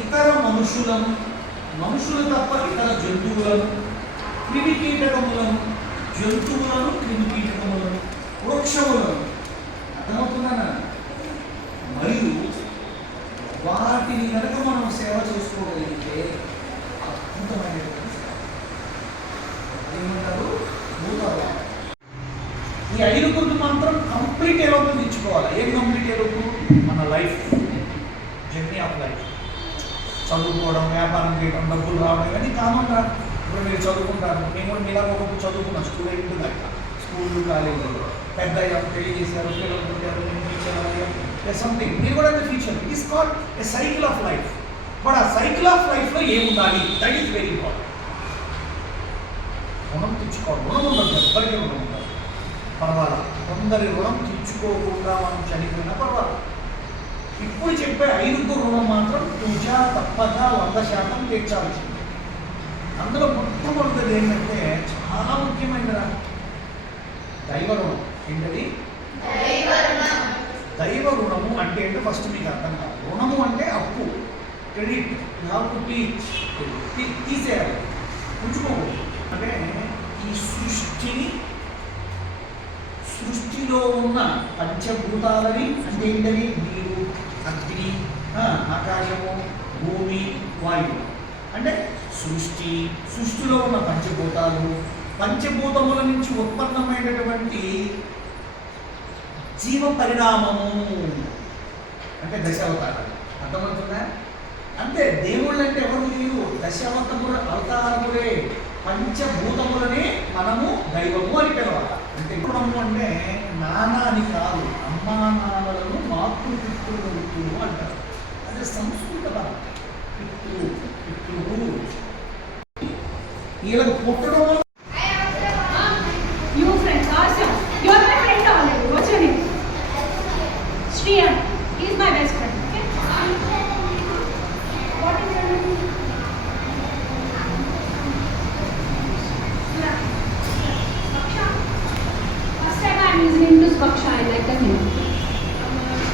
ఇతర మనుషులను, మనుషులు తప్ప ఇతర జంతువులను, క్రిమికీటకములను, జంతువులను, క్రిమికీటకములను, వృక్షములను, అర్థమవుతుందన్నా, మరియు వాటిని కనుక మనం సేవ చేసుకోగలిగితే అద్భుతమైనటువంటి సేవ. ఏమంటారు? భూతభావం. ఈ 5 మాత్రం కంప్లీట్ ఎలోపు తెచ్చుకోవాలి. ఏం కంప్లీట్ ఎలోపు? మన లైఫ్ జర్నీ ఆఫ్ లైఫ్. చదువుకోవడం, వ్యాపారం చేయడం, డబ్బులు రావడం, ఇవన్నీ కామన్గా. ఇప్పుడు మీరు చదువుకుంటారు, నేను కూడా మీలా ఒకప్పుడు చదువుకున్నాను, స్టూడెంట్ దాకా, స్కూల్ కాలేజీలో పెద్ద అయ్యాము, పెళ్లి చేశారు, పిల్లలు పుట్టారు, నేను టీచర్ అయ్యాము, సంథింగ్. మీరు కూడా future. It is called a cycle of life. But ఆ సైకిల్ ఆఫ్ లైఫ్లో ఏముండాలి? That is very important. రుణం తెచ్చుకోవాలి. రుణం ఉండదు, ఎవ్వరికి రుణం ఉండదు, పర్వాలా. కొందరి రుణం తెచ్చుకోకుండా మనం చనిపోయినా పర్వాలేదు. ఇప్పుడు చెప్పే 5 రుణం మాత్రం పూజా తప్పక 100% తీర్చాల్సింది. అందులో మొట్టమొదటిది ఏంటంటే చాలా ముఖ్యమైన దైవ రుణం. ఏంటది? దైవ రుణము అంటే ఏంటో ఫస్ట్ మీకు అర్థం కాదు. రుణము అంటే అప్పు, క్రెడిట్. తీసేయాలి, ఉంచుకోకూడదు. అంటే ఈ సృష్టిలో ఉన్న పంచభూతాలని, అంటే ఏంటని? నీరు, అగ్ని, ఆకాశము, భూమి, వాయువు. అంటే సృష్టిలో ఉన్న పంచభూతాలు, పంచభూతముల నుంచి ఉత్పన్నమైనటువంటి జీవ పరిణామము, అంటే దశావతారాలు. అర్థమవుతుందా? అంటే దేవుళ్ళు అంటే ఎవరు లేరు, అవతారములే. పంచభూతములని మనము దైవము అని పిలవాలి. అంటే గుణము అంటే నాన్న అని కాదు, అమ్మా నాన్నలను మాతృపితృవులు అంటారు. అంటే సంస్కృత పదం. పితృవు వీళ్ళకి పుట్టడం వల్ల. He is my best friend. Okay. What is your name? Baksha. First time I am listening to Baksha. I like the name.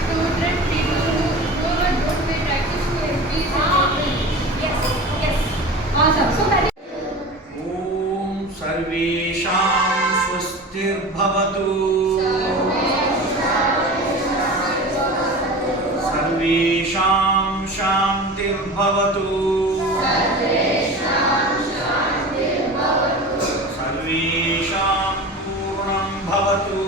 To different people who don't pay practice to MP. Yes. Awesome. So that is. Om Sarvesham Swastirбhavatu. सर्वेषां शान्तिर्भवतु. सर्वेषां पूर्णं भवतु.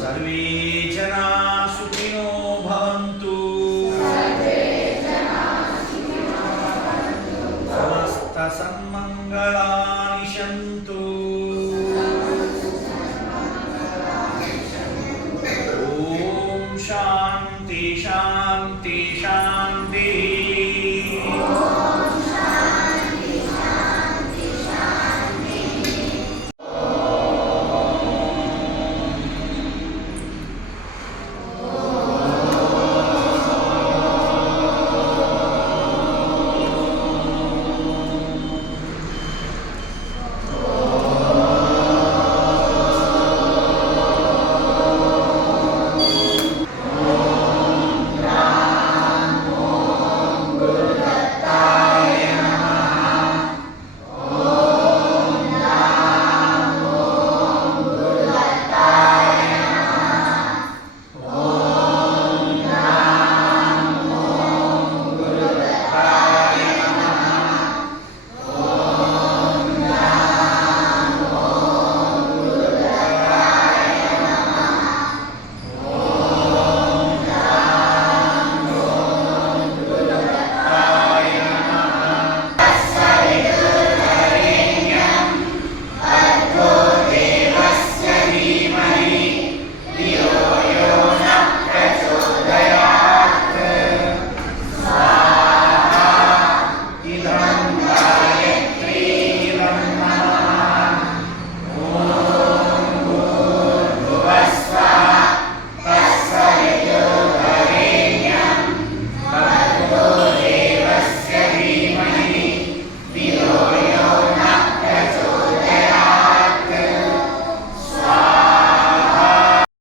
सर्वे जनाः